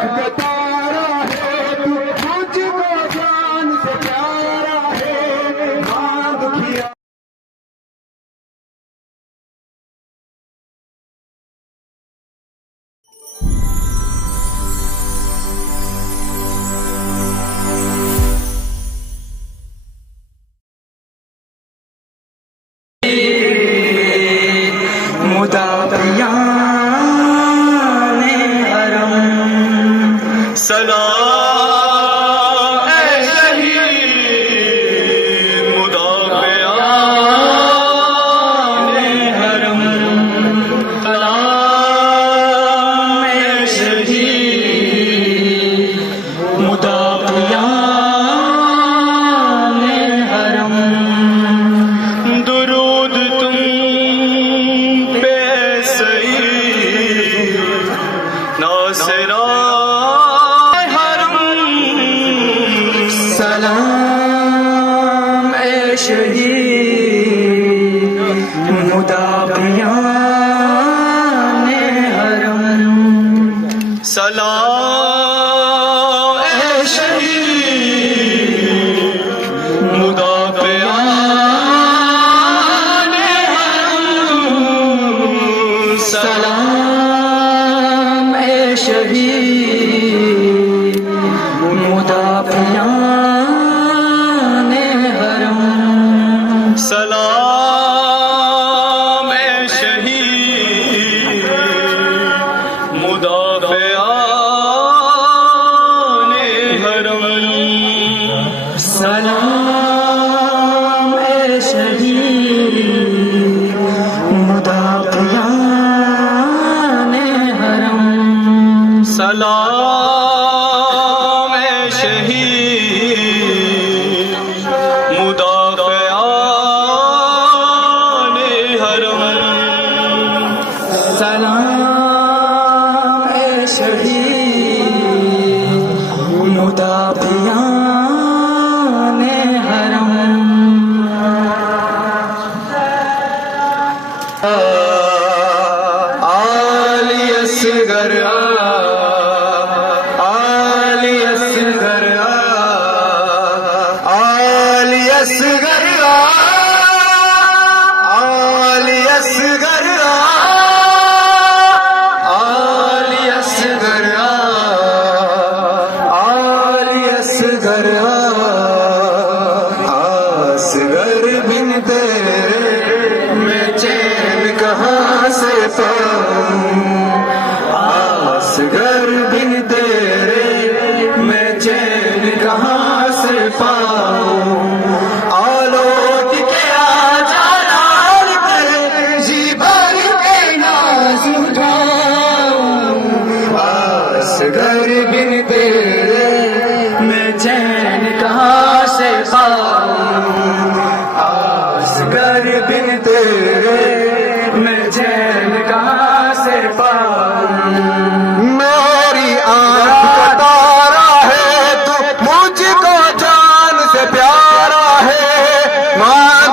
आँख का तारा है तू, मुझको जान से प्यारा है, माँ दुखिया।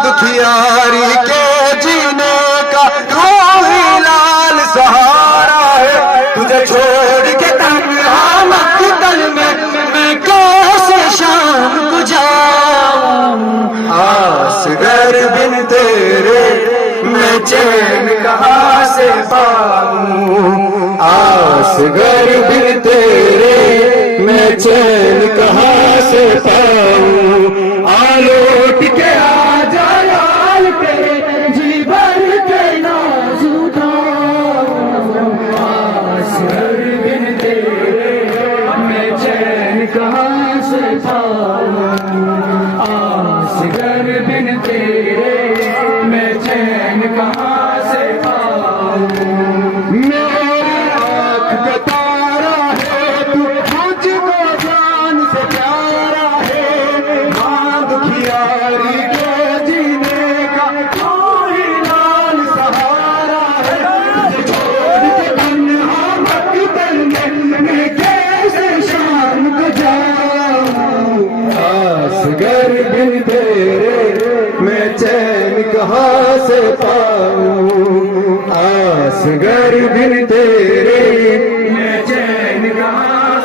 दुखियारी के जीने का तू ही लाल सहारा है, तुझे छोड़ के तन्हा मक्तल में मैं कैसे शाम गुजारूं। आसगर बिन तेरे मैं चैन कहाँ से पाऊं, आसगर बिन तेरे मैं चैन कहाँ से पाऊं। आलोट के आजा लाल तेरे जी भर के नाज उठाऊं। आसगर बिन तेरे मैं चैन कहाँ से पाऊं, आसगर बिन तेरे मैं चैन कहाँ से पाऊं। मेरी आँख का तारा है तू, मुझको जान से प्यारा है, माँ दुखियारी के जीने का तू ही लाल सहारा है। तुझे छोड़ के तन्हा मक्तल में मैं कैसे शाम गुजारूं। आसगर बिन तेरे मैं चैन कहाँ से पाऊं, आसगर बिन तेरे मैं चैन कहाँ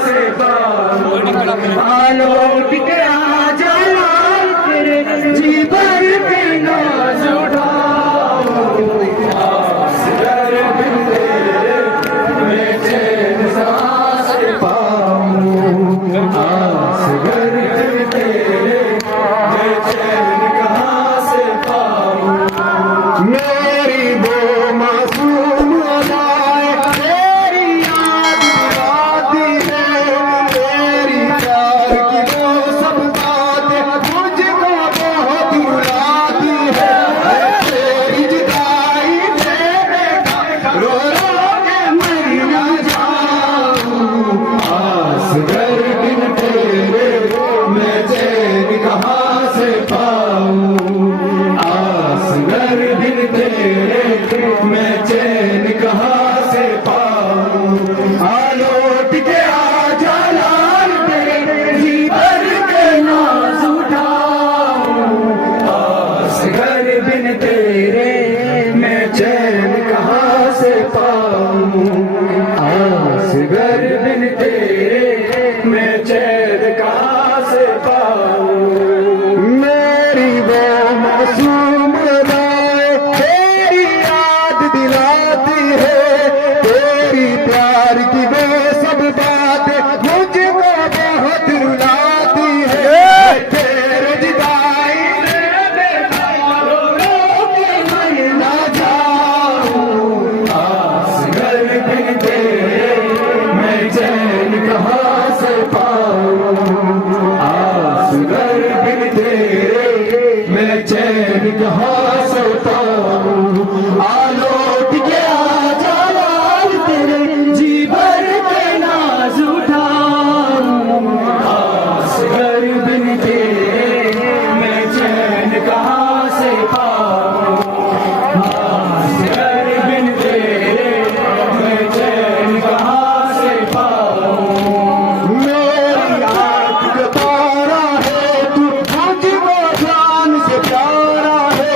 असगर बिन तेरे मैं चैन कहाँ से पाऊं। मेरी वो मासूम अदाएं तेरी याद दिलाती है, तेरी प्यार की वो सब बातें मुझको बहुत रुलाती है। तेरे जुदाई में ना जाऊं, असगर बिन तेरे मैं चैन कहाँ से पाऊं। असगर बिन तेरे मैं चैन कहाँ से पाऊं। आलोट के आजा लाल तेरे जी भर के नाज उठाऊं। असगर बिन तेरे मैं चैन कहाँ से पाऊं। असगर बिन तेरे मैं चैन कहाँ से पाऊं। मेरी आँख का तारा है तू, मुझको जान से प्यारा है।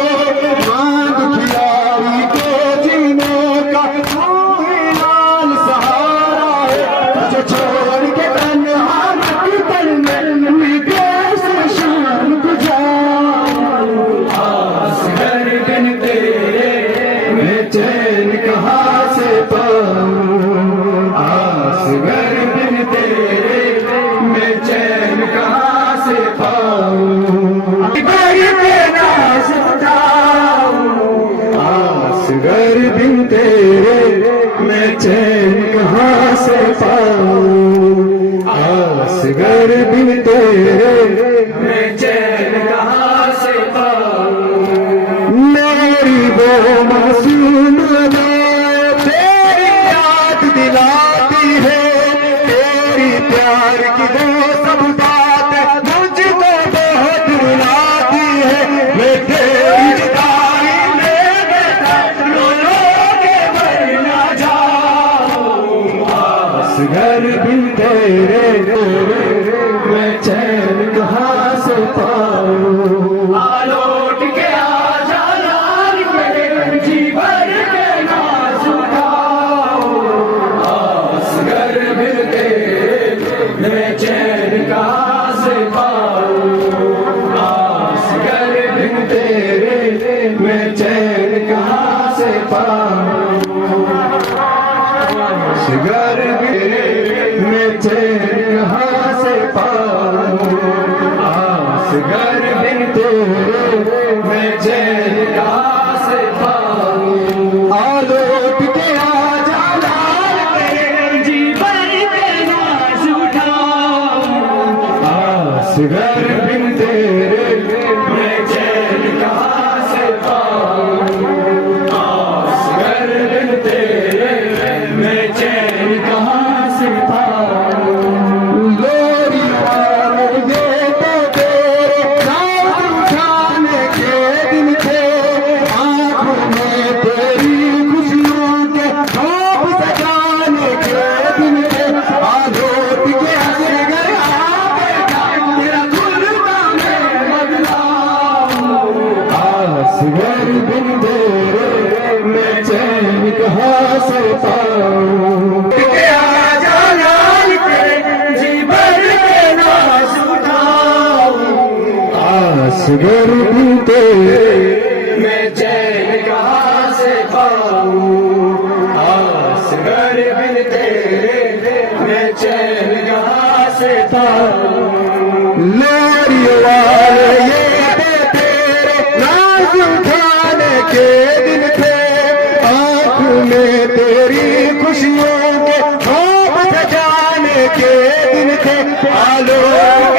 मांग खिलाड़ी के जीने का तू ही लाल सहारा है। तुझे छोड़ के तन्हा मकतल में मैं कैसे शाम गुजारूं। असगर बिन तेरे मैं चैन कहाँ से पाऊं। असगर बिन तेरे मैं चैन कहाँ से पाऊं। असगर बिन तेरे मैं चैन कहाँ से पाऊं। असगर बिन तेरे मैं चैन कहाँ से पाऊं। मेरी वो मासूम अदाएं तेरी याद दिलाती है, तेरी प्यार की वो सब बातें मुझको बहुत रुलाती है। मैं तेरी जुदाई में रो के मर ना जाऊं। असगर बिन तेरे मैं चैन कहाँ से पाऊं। आलोट के आजा लाल तेरे जी भर के नाज उठाऊं। असगर बिन तेरे मैं चैन कहाँ से पाऊं। असगर बिन तेरे मैं चैन कहाँ से पाऊं। असगर बिन मैं चैन कहाँ से पाऊं। असगर बिन तेरे मैं चैन कहाँ से पाऊं। आलोट के आजा लाल तेरे जी भर के नाज उठाऊं। असगर बिन तेरे मैं चैन कहाँ से पाऊं। असगर बिन तेरे मैं चैन कहाँ से पाऊं। लोरी वाले ये तो तेरे नाम उठाने के दिन थे, आंखों में तेरी खुशियों के ख्वाब सजाने के दिन थे। आलोट के असगर आके तेरा खुलता मैं बदलाऊं। असगर बिन तेरे मैं चैन कहाँ से पाऊं। के आजा लाल तेरे जी भर के नाज उठाऊं। असगर बिन तेरे मैं चैन कहाँ से पाऊं। असगर बिन तेरे मैं चैन कहाँ से पाऊं। लोरी वाले ये तो तेरे नाज उठाने के दिन थे, आंखों में तेरी खुशियों के ख्वाब सजाने के दिन थे। आलोक